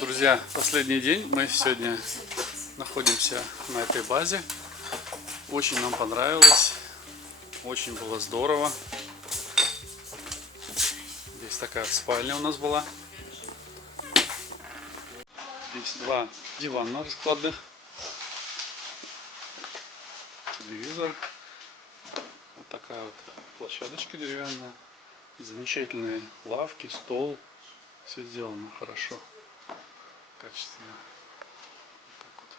Друзья, последний день. Мы сегодня находимся на этой базе. Очень нам понравилось. Очень было здорово. Здесь такая спальня у нас была. Здесь два дивана раскладных. Телевизор. Вот такая вот площадочка деревянная. Замечательные лавки, стол. Все сделано хорошо. Качественно. Так вот.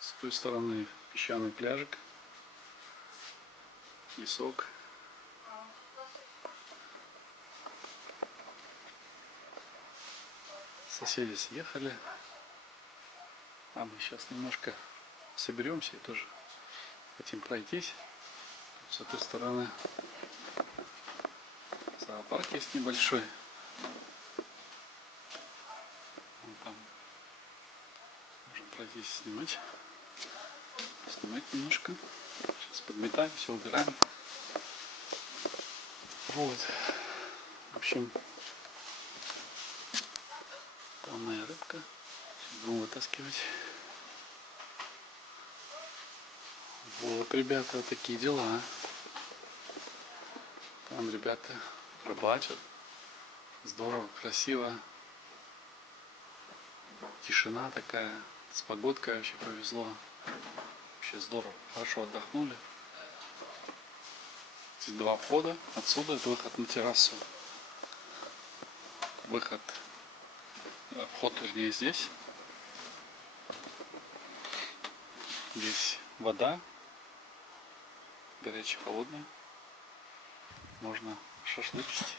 С той стороны песчаный пляжик, песок. Соседи съехали, а мы сейчас немножко соберемся и тоже хотим пройтись. С этой стороны зоопарк есть небольшой. Вон там можем пройтись, снимать немножко. Сейчас подметаем, все убираем. Вот. В общем, полная рыбка. Будем вытаскивать. Вот, ребята, вот такие дела. Там ребята рыбачат. Здорово, красиво. Тишина такая. С погодкой вообще повезло. Вообще здорово. Хорошо отдохнули. Здесь два входа. Отсюда это выход на террасу. Вход, вернее, здесь. Здесь вода. Горячая, холодная. Можно шашлычить.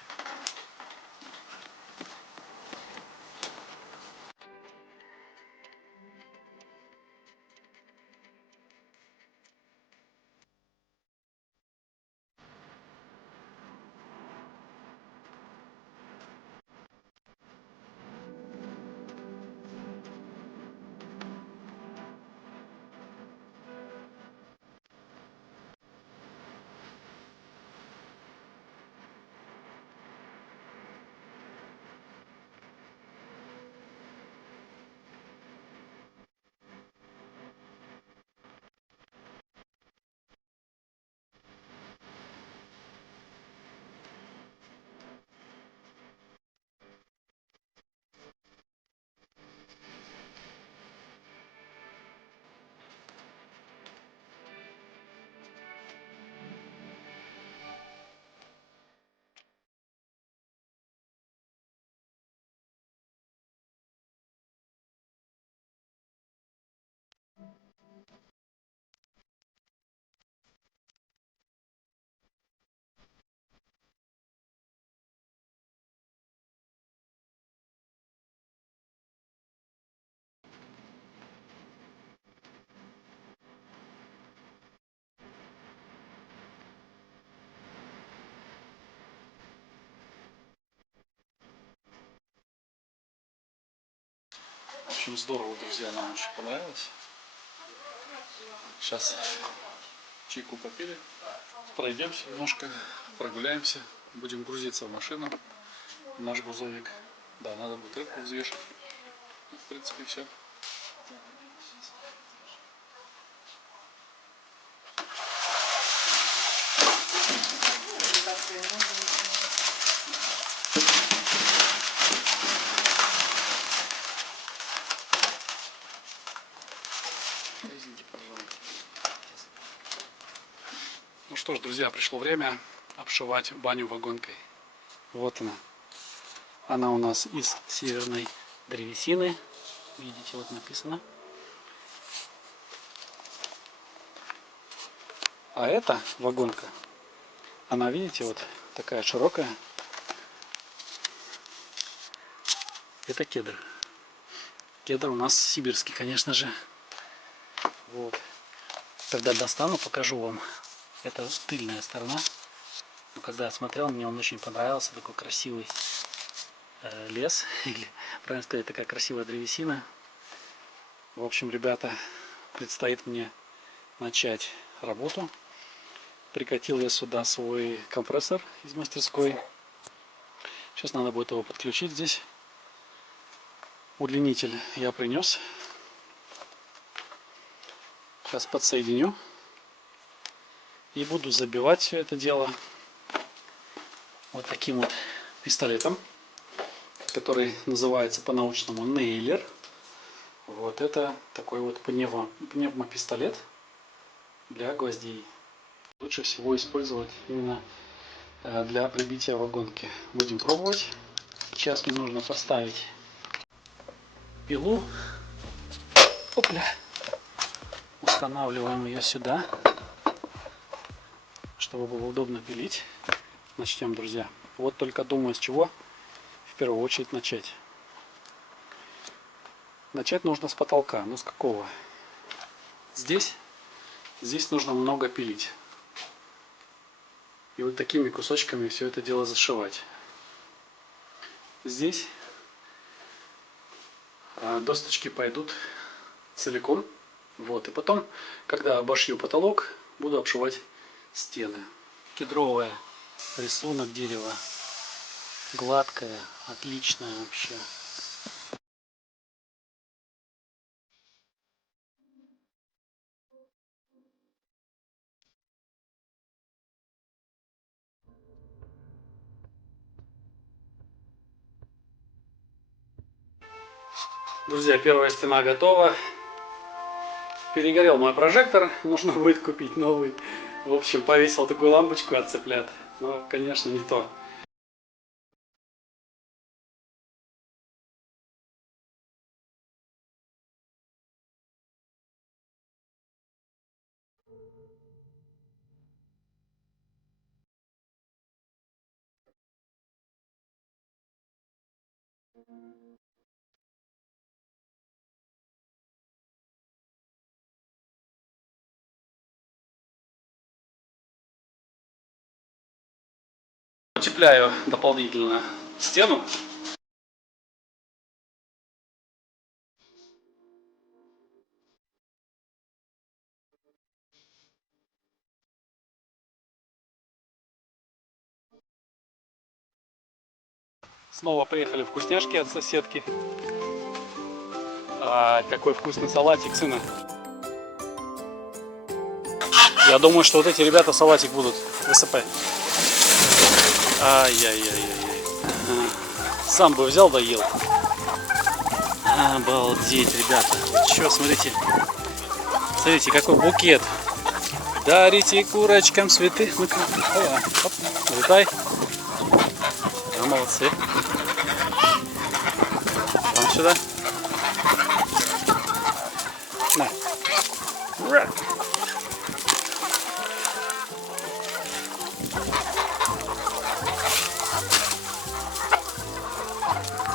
В общем, здорово, друзья, нам очень понравилось. Сейчас чайку попили, пройдемся немножко, прогуляемся, будем грузиться в машину, в наш грузовик. Да, надо будет рыбку взвешивать. В принципе, все. Ну что ж, друзья, пришло время обшивать баню вагонкой. Вот она. Она у нас из северной древесины. Видите, вот написано. А эта вагонка, она, видите, вот такая широкая. Это кедр. Кедр у нас сибирский, конечно же. Вот. Когда достану, покажу вам. Это тыльная сторона. Но когда я смотрел, мне он очень понравился. Такой красивый лес. Или, правильно сказать, такая красивая древесина. В общем, ребята, предстоит мне начать работу. Прикатил я сюда свой компрессор из мастерской. Сейчас надо будет его подключить здесь. Удлинитель я принес. Сейчас подсоединю. И буду забивать все это дело вот таким вот пистолетом, который называется по-научному нейлер. Вот это такой вот пневмопистолет для гвоздей. Лучше всего использовать именно для прибития вагонки. Будем пробовать. Сейчас мне нужно поставить пилу. Опля. Устанавливаем ее сюда, чтобы было удобно пилить. Начнем, друзья. Вот только думаю, с чего в первую очередь начать. Начать нужно с потолка. Ну с какого? Здесь нужно много пилить. И вот такими кусочками все это дело зашивать. Здесь досточки пойдут целиком. Вот. И потом, когда обошью потолок, буду обшивать стены. Кедровая. Рисунок дерева. Гладкая. Отличная вообще. Друзья, первая стена готова. Перегорел мой прожектор, нужно будет купить новый. В общем, повесил такую лампочку от цыплят. Но, конечно, не то. Утепляю дополнительно стену. Снова приехали вкусняшки от соседки. Какой вкусный салатик, сына. Я думаю, что вот эти ребята салатик будут высыпать. Ай-яй-яй-яй. Сам бы взял да ел. Обалдеть, ребята. Че, смотрите. Смотрите, какой букет. Дарите курочкам цветы. Ну-ка, оп, летай. Молодцы. Вам сюда. На. Ура!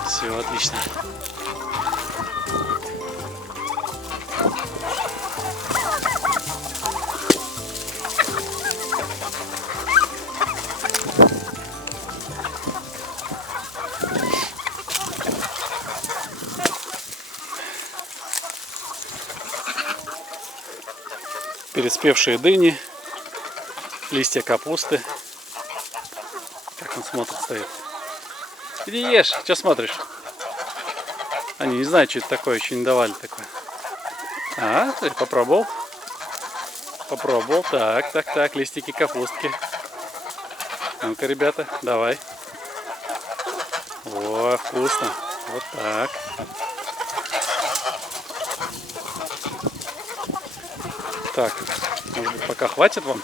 Все, отлично. Переспевшие дыни, листья капусты. Как он смотрит, стоит. Иди ешь, что смотришь? Они не знают, что это такое, еще не давали такое. Ты попробовал? Попробовал. Так, листики капустки. Ну-ка, ребята, давай. О, вкусно. Вот так. Так, может быть, пока хватит вам?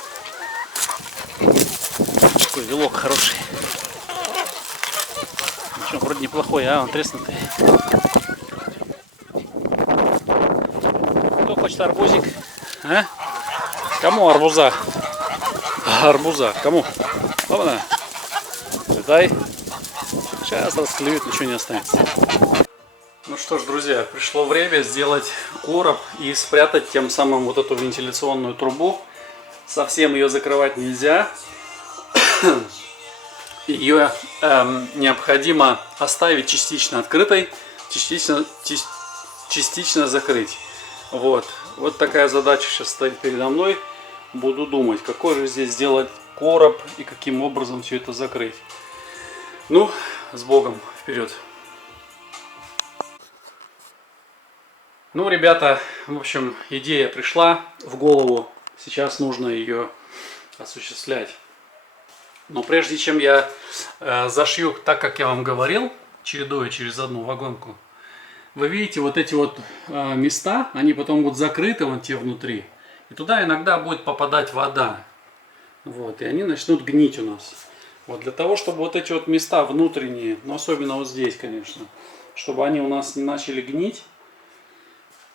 Такой вилок хороший. Ничего, вроде неплохой, он треснутый. Кто хочет арбузик? Кому арбуза? Арбуза, кому? Ладно. Летай. Сейчас расклюет, ничего не останется. Ну что ж, друзья, пришло время сделать короб и спрятать тем самым вот эту вентиляционную трубу. Совсем ее закрывать нельзя. Ее необходимо оставить частично открытой, частично закрыть. Вот такая задача сейчас стоит передо мной. буду думать, какой же здесь сделать короб и каким образом все это закрыть. Ну, с Богом, вперед! Ну, ребята, в общем, идея пришла в голову. Сейчас нужно ее осуществлять. Но прежде чем я зашью так, как я вам говорил, чередуя через одну вагонку, вы видите вот эти вот места, они потом будут закрыты, вон те внутри. И туда иногда будет попадать вода. Вот, и они начнут гнить у нас. Вот для того, чтобы вот эти вот места внутренние, ну особенно вот здесь, конечно, чтобы они у нас не начали гнить.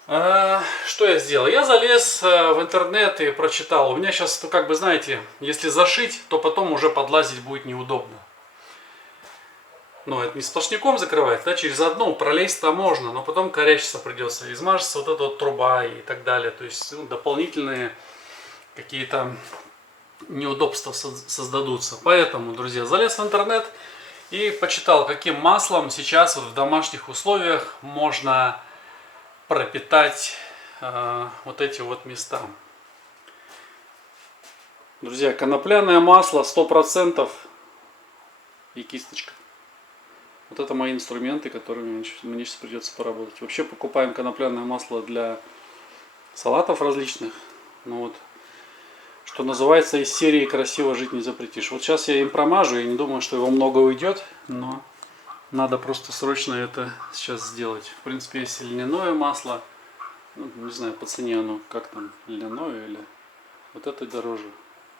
Что я сделал? Я залез в интернет и прочитал. У меня сейчас, ну, как бы, знаете, если зашить, то потом уже подлазить будет неудобно. Но это не сплошняком закрывается, да, через одну пролезть-то можно, но потом корячиться придется. Измажется вот эта вот труба и так далее. То есть ну, дополнительные какие-то неудобства создадутся. Поэтому, друзья, залез в интернет и почитал, каким маслом сейчас вот в домашних условиях можно пропитать вот эти вот места. Друзья, конопляное масло 100% и кисточка. Вот это мои инструменты, которыми мне сейчас придется поработать. Вообще покупаем конопляное масло для салатов различных. Ну вот, что называется, из серии «Красиво жить не запретишь». Вот сейчас я им промажу, я не думаю, что его много уйдет, но надо просто срочно это сейчас сделать. В принципе, есть льняное масло. Ну, не знаю, по цене оно как там, льняное или... Вот это дороже.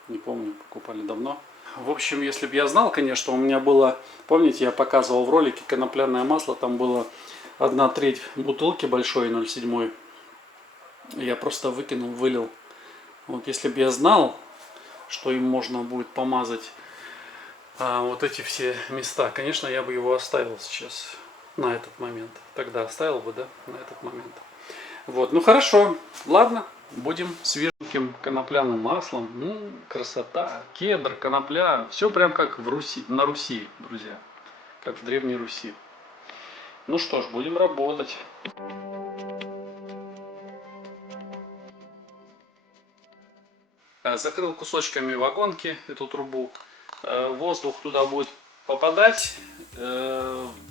Не помню, покупали давно. В общем, если бы я знал, конечно, у меня было... Помните, я показывал в ролике конопляное масло. Там было 1/3 бутылки большой 0,7. Я просто выкинул, вылил. Вот если бы я знал, что им можно будет помазать вот эти все места, конечно, я бы его оставил сейчас на этот момент. Тогда оставил бы, да, на этот момент. Вот, ну хорошо, ладно, будем свеженьким конопляным маслом. Ну, красота, кедр, конопля, все прям как в Руси, на Руси, друзья, как в Древней Руси. Ну что ж, будем работать. Закрыл кусочками вагонки эту трубу. Воздух туда будет попадать,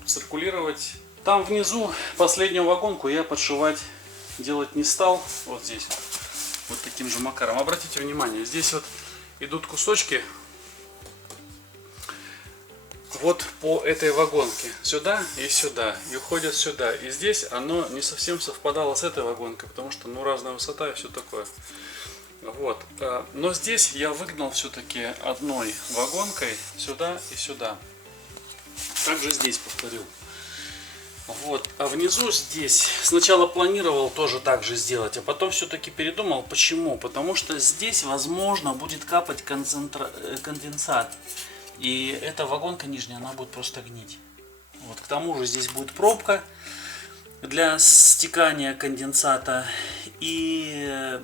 циркулировать. Там внизу последнюю вагонку я подшивать делать не стал. Вот здесь вот таким же макаром. Обратите внимание, здесь вот идут кусочки вот по этой вагонке. Сюда и сюда. И уходят сюда. И здесь оно не совсем совпадало с этой вагонкой, потому что ну разная высота и все такое. Вот. Но здесь я выгнал все-таки одной вагонкой сюда и сюда. Также здесь повторил. Вот. А внизу здесь сначала планировал тоже так же сделать, а потом все-таки передумал. Почему? Потому что здесь, возможно, будет капать конденсат. И эта вагонка нижняя, она будет просто гнить. Вот. К тому же здесь будет пробка для стекания конденсата. И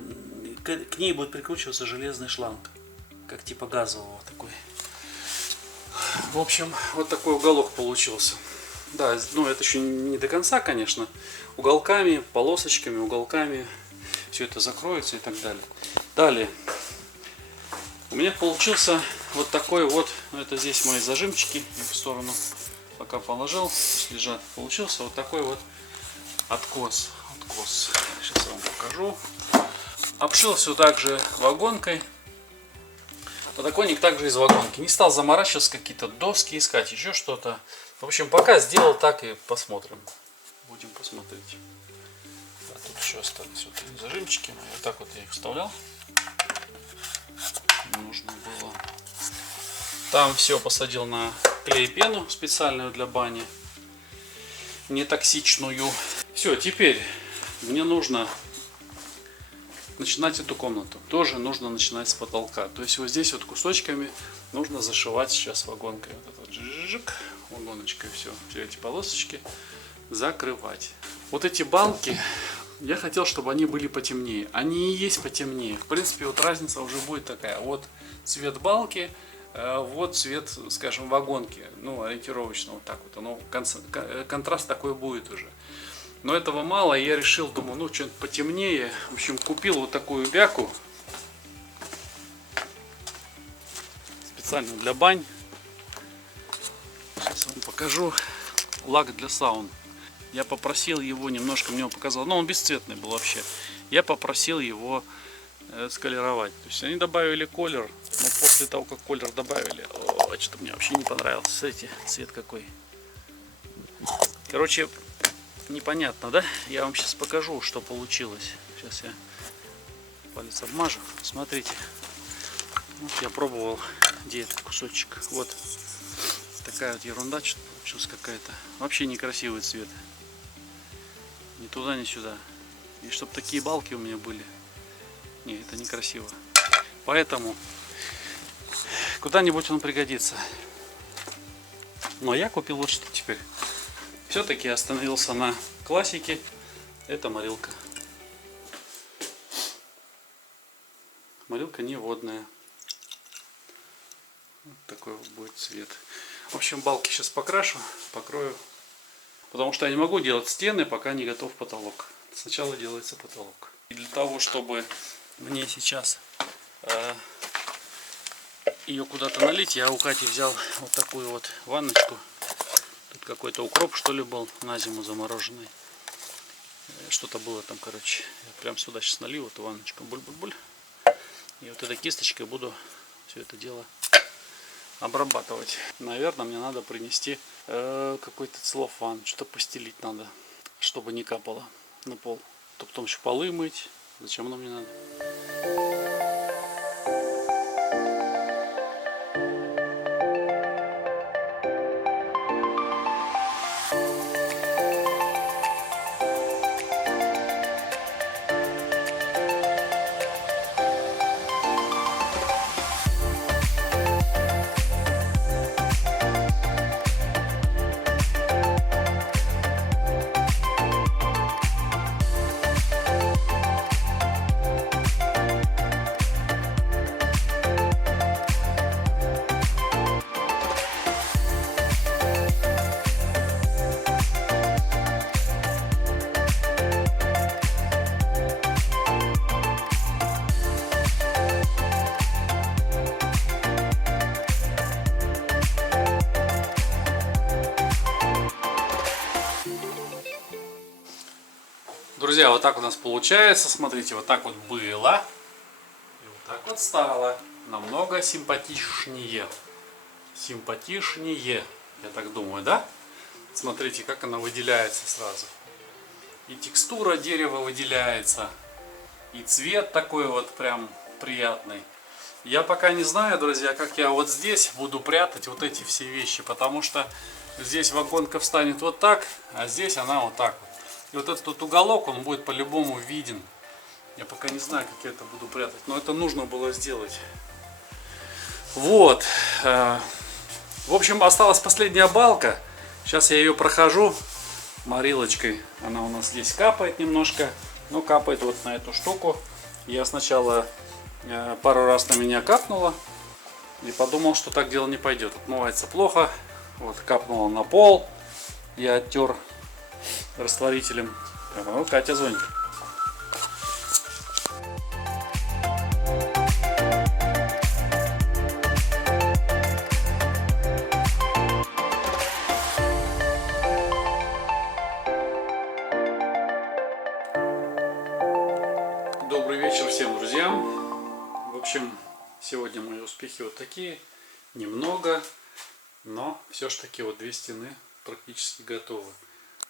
к ней будет прикручиваться железный шланг, как типа газового такой. В общем, вот такой уголок получился. Да, ну это еще не до конца, конечно. Уголками, полосочками, уголками. Все это закроется и так далее. Далее. У меня получился вот такой вот, ну это здесь мои зажимчики, их в сторону пока положил, пусть лежат. Получился вот такой вот откос. Сейчас я вам покажу. Обшил все также вагонкой. Подоконник также из вагонки. Не стал заморачиваться, какие-то доски искать, еще что-то. В общем, пока сделал так и посмотрим. Будем посмотреть. А тут еще остались вот зажимчики. Вот так вот я их вставлял. Нужно было. Там все посадил на клей-пену специальную для бани. Нетоксичную. Все, теперь мне нужно начинать эту комнату. Тоже нужно начинать с потолка. То есть вот здесь вот кусочками нужно зашивать сейчас вагонкой. Вот этот жик, вагоночкой все эти полосочки закрывать. Вот эти балки, я хотел, чтобы они были потемнее. Они и есть потемнее. В принципе, вот разница уже будет такая. Вот цвет балки, вот цвет, скажем, вагонки. Ну, ориентировочно вот так вот. Оно, контраст такой будет уже. Но этого мало, и я решил, думаю, ну, что-нибудь потемнее. В общем, купил вот такую бяку. специально для бань. Сейчас вам покажу. Лак для саун. Я попросил его немножко, мне он показал, но он бесцветный был вообще. Я попросил его сколировать. То есть они добавили колер, но после того, как колер добавили, что-то мне вообще не понравился. Смотрите, цвет какой. Короче, непонятно, да? Я вам сейчас покажу, что получилось. Сейчас я палец обмажу. Смотрите. Вот я пробовал, где этот кусочек. Вот такая вот ерунда, что-то получилась какая-то. Вообще некрасивый цвет. Ни туда, ни сюда. И чтобы такие балки у меня были. Не, это некрасиво. Поэтому куда-нибудь он пригодится. Но я купил вот что теперь. Все-таки остановился на классике. Это морилка. Морилка не водная. Вот такой вот будет цвет. В общем, балки сейчас покрашу, покрою. Потому что я не могу делать стены, пока не готов потолок. Сначала делается потолок. И для того, чтобы мне сейчас ее куда-то налить, я у Кати взял вот такую вот ванночку. Тут какой-то укроп, что ли, был на зиму замороженный. Что-то было там, короче. Я прям сюда сейчас налью эту ванночку. Буль-буль-буль. И вот этой кисточкой буду все это дело обрабатывать. Наверное, мне надо принести какой-то целлофан. Что-то постелить надо, чтобы не капало на пол. То потом еще полы мыть. Зачем оно мне надо? Друзья, вот так у нас получается. Смотрите, вот так вот было. И вот так вот стало. Намного симпатичнее. Симпатичнее, я так думаю, да? Смотрите, как она выделяется сразу. И текстура дерева выделяется. И цвет такой вот прям приятный. Я пока не знаю, друзья, как я вот здесь буду прятать вот эти все вещи. Потому что здесь вагонка встанет вот так, а здесь она вот так вот. И вот этот уголок, он будет по-любому виден. Я пока не знаю, как я это буду прятать. Но это нужно было сделать. Вот. В общем, осталась последняя балка. Сейчас я ее прохожу морилочкой. Она у нас здесь капает немножко. Но капает вот на эту штуку. Я сначала пару раз на меня капнула. И подумал, что так дело не пойдет. Отмывается плохо. Вот капнула на пол. Я оттер растворителем. О, Катя звонит. Добрый вечер всем друзьям. В общем, сегодня мои успехи вот такие. Немного, но все ж таки вот две стены практически готовы.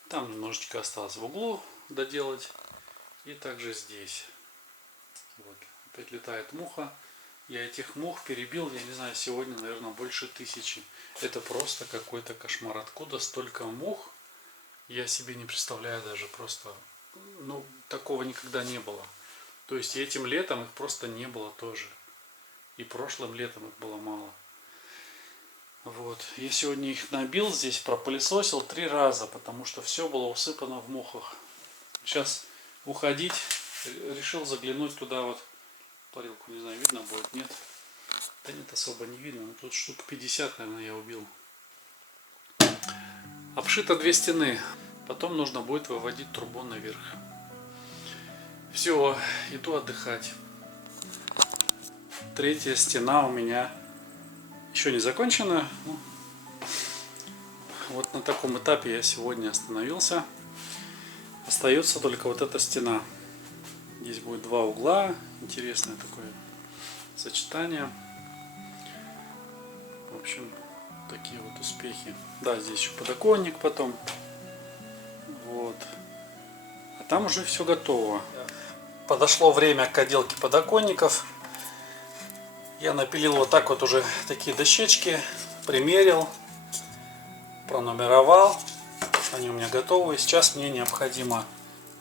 Там немножечко осталось в углу доделать. И также здесь. Вот. Опять летает муха. Я этих мух перебил, я не знаю, сегодня, наверное, больше 1000. Это просто какой-то кошмар. Откуда столько мух? Я себе не представляю даже. Просто, ну, такого никогда не было. То есть этим летом их просто не было тоже. И прошлым летом их было мало. Вот. Я сегодня их набил здесь, пропылесосил 3 раза, потому что все было усыпано в мухах. Сейчас уходить, решил заглянуть туда вот. Парилку, не знаю, видно будет, нет? Да нет, особо не видно. Тут штук 50, наверное, я убил. Обшито 2 стены. Потом нужно будет выводить трубу наверх. Все, иду отдыхать. 3-я стена у меня еще не закончено. Ну, вот на таком этапе я сегодня остановился. Остается только вот эта стена. Здесь будет два угла. Интересное такое сочетание. В общем, такие вот успехи. Да, здесь еще подоконник потом. Вот. А там уже все готово. Подошло время к отделке подоконников. Я напилил вот так вот уже такие дощечки. Примерил. Пронумеровал. Они у меня готовы. Сейчас мне необходимо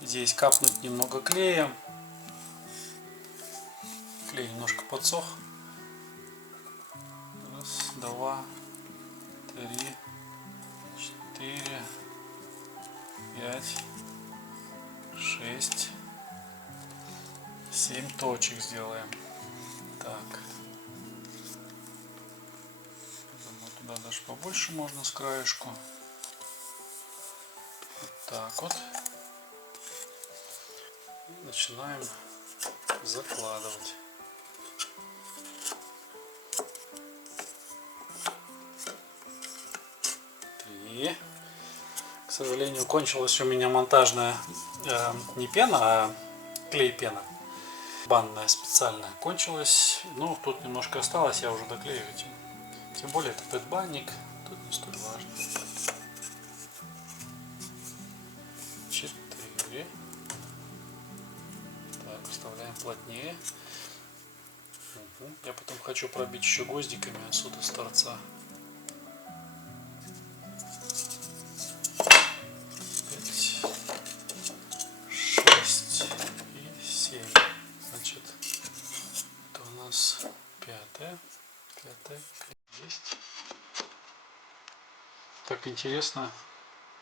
здесь капнуть немного клея. Клей немножко подсох. Раз, два, три, четыре, пять, шесть, 7 точек сделаем. Так. Думаю, туда даже побольше можно с краешку. Вот так вот. И начинаем закладывать. И, к сожалению, кончилась у меня монтажная не пена, а клей-пена. Банная специальная кончилась. Ну, тут немножко осталось, я уже доклею этим. Тем более это предбанник. Тут не столь важно. 4. Так, вставляем плотнее. Угу. Я потом хочу пробить еще гвоздиками отсюда с торца. 5, 6 и 7. Значит, это у нас 5. Есть. Так интересно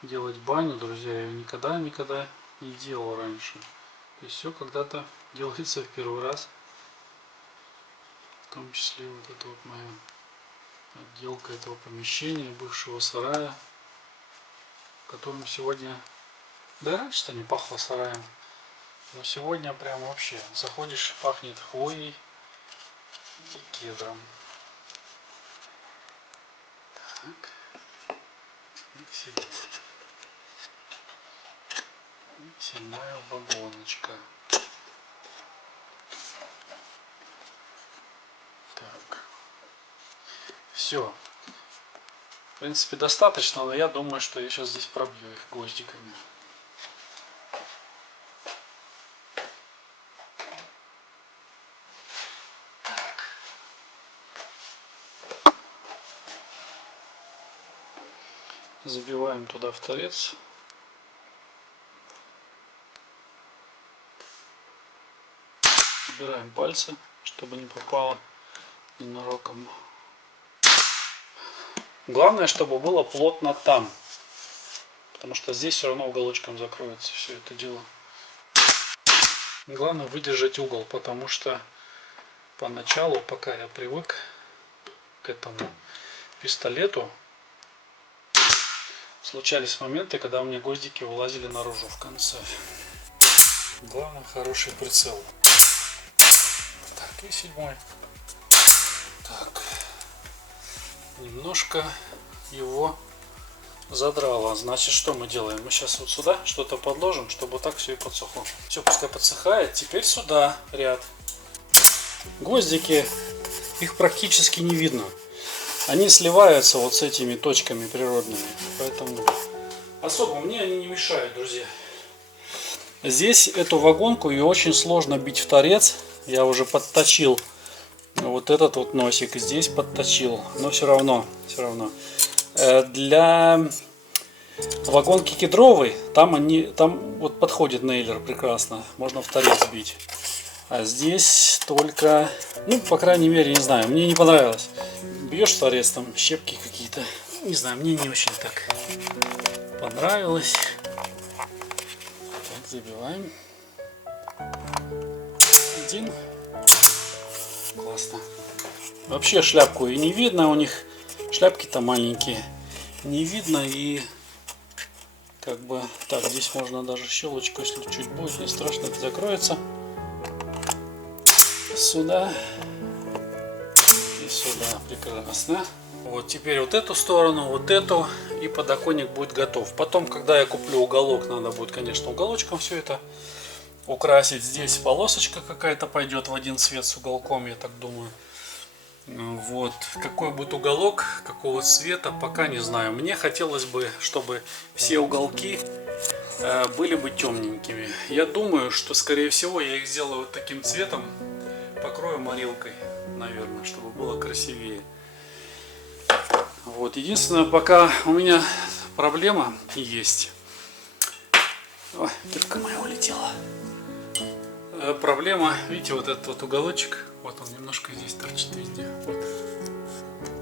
делать баню, друзья. Я ее никогда не делал раньше. То есть все когда-то делается в первый раз. В том числе вот это вот моя отделка этого помещения, бывшего сарая, в котором сегодня, да раньше-то не пахло сараем, но сегодня прям вообще заходишь, пахнет хвоей и кедром. Так, сидит. Седьмая вагоночка. Так. Все. В принципе, достаточно, но я думаю, что я сейчас здесь пробью их гвоздиками. Забиваем туда в торец. Убираем пальцы, чтобы не попало ненароком. Главное, чтобы было плотно там. Потому что здесь все равно уголочком закроется все это дело. Главное выдержать угол, потому что поначалу, пока я привык к этому пистолету, случались моменты, когда у меня гвоздики вылазили наружу в конце. Главное, хороший прицел. Так, и 7. Так. Немножко его задрало. Значит, что мы делаем? Мы сейчас вот сюда что-то подложим, чтобы так все и подсохло. Все, пускай подсыхает. Теперь сюда ряд. Гвоздики, их практически не видно. Они сливаются вот с этими точками природными. Поэтому особо мне они не мешают, друзья. Здесь эту вагонку ее очень сложно бить в торец. Я уже подточил вот этот вот носик. Здесь подточил. Но все равно. Для вагонки кедровой там вот подходит нейлер прекрасно. Можно в торец бить. А здесь только, ну, по крайней мере, не знаю, мне не понравилось. Бьешь в торец, там щепки какие-то. Не знаю, мне не очень так понравилось. Так, забиваем. 1. Классно. Вообще шляпку и не видно, у них шляпки-то маленькие. Не видно и как бы так, здесь можно даже щелочку, если чуть будет, не страшно, это закроется. Сюда и Все, да, прекрасно. Вот теперь вот эту сторону, вот эту, и подоконник будет готов. Потом, когда я куплю уголок, надо будет, конечно, уголочком все это украсить. Здесь полосочка какая-то пойдет в один цвет с уголком, я так думаю. Вот. Какой будет уголок, какого цвета, пока не знаю. Мне хотелось бы, чтобы все уголки были бы темненькими. Я думаю, что, скорее всего, я их сделаю вот таким цветом. Покрою морилкой, наверное, чтобы было красивее. Вот. Единственное, пока у меня проблема есть. Ой, кепка моя улетела. Проблема, видите, вот этот вот уголочек, вот он немножко здесь торчит везде. Вот.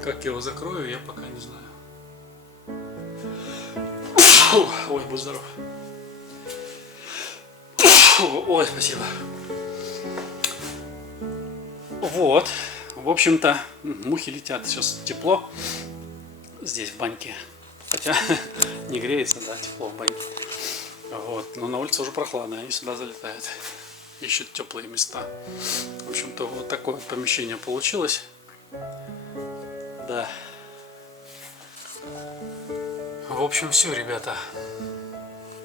Как я его закрою, я пока не знаю. Ой, будь здоров. Ой, спасибо. Вот. В общем-то, мухи летят, сейчас тепло здесь в баньке. Хотя не греется, да, тепло в баньке. Вот. Но на улице уже прохладно, они сюда залетают. Ищут теплые места. В общем-то, вот такое помещение получилось. Да. В общем, все, ребята.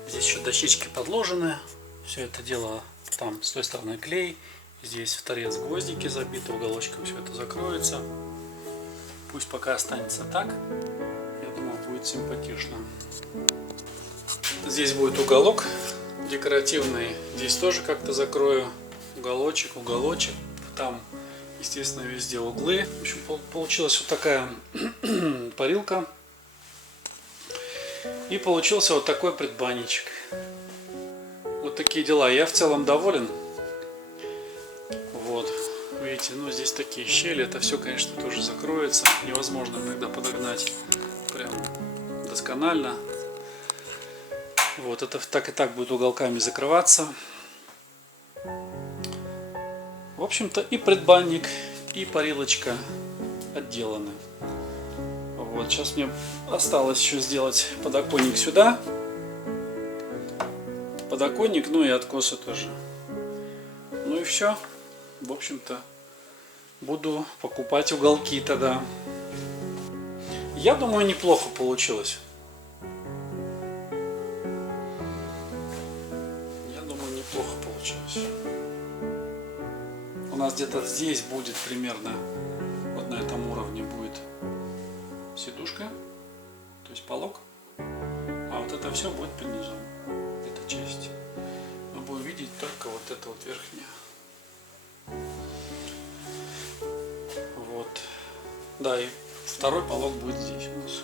Здесь еще дощечки подложены. Все это дело там с той стороны клей. Здесь в торец гвоздики забиты, уголочком все это закроется. Пусть пока останется так. Я думаю, будет симпатично. Здесь будет уголок декоративный. Здесь тоже как-то закрою. Уголочек, уголочек. Там, естественно, везде углы. В общем, получилась вот такая парилка. И получился вот такой предбанничек. Вот такие дела. Я в целом доволен. Вот. Видите, ну здесь такие щели. Это все, конечно, тоже закроется. Невозможно иногда подогнать прям досконально. Вот, это так и так будет уголками закрываться. В общем-то, и предбанник, и парилочка отделаны. Вот, сейчас мне осталось еще сделать подоконник сюда. Подоконник, ну и откосы тоже. Ну и все. В общем-то, буду покупать уголки тогда. Я думаю, неплохо получилось. Неплохо получилось. У нас где-то здесь будет примерно, вот на этом уровне будет сидушка, то есть полог, а вот это все будет под низом, эта часть. Мы будем видеть только вот это вот верхнее. Вот. Да, и второй полог будет здесь у нас.